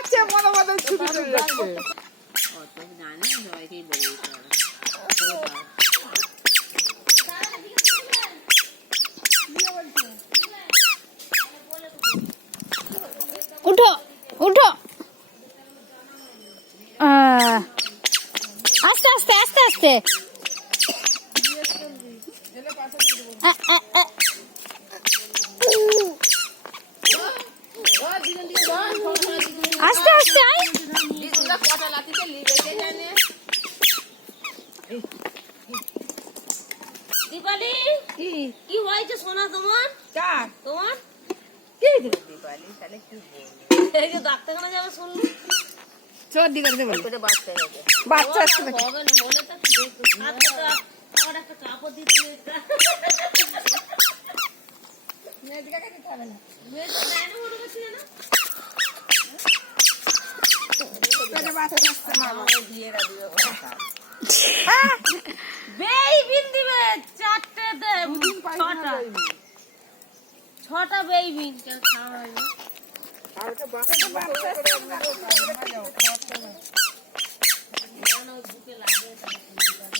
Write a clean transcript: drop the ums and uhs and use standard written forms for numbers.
যাচ্ছে মনে মনে ছুটে চলে যাচ্ছে। অত জানে সবাইকেই বলে দিতে হবে। উঠো উঠো, আস্তে আস্তে আস্তে আস্তে, আস্তে আস্তে আয়। দিদুরা কটা লাঠিতে লিবেছে জানে। দীপালি কি হয়েছে সোনা তোমার? কার তোমার কি দিবে দীপালি তাহলে কি বলবো? এই যে ডাক্তারখানা যাবে শুনলি? সর্দি করে দেবো পেটে বাচ্চা হয়েছে। বাচ্চা আসছে নাকি? হবে না, হলে তো একটু দেখতো। সাথে তো আমার একটা কাপড় দিতে মেয়েটা। মেয়েদিকে দিতে হবে না। মেয়েটা দেয় না মনে করছি না। পেটে বাচ্চা আসছে মা আমার বিয়েরা দিবে কথা। বেইবিন দিবে চারটে দে ছটা। ছটা বেইবিন কেন খাওয়া হয় না? আর তো বাচ্চা আসছে না, না, ওই বুকে লাগে তাহলে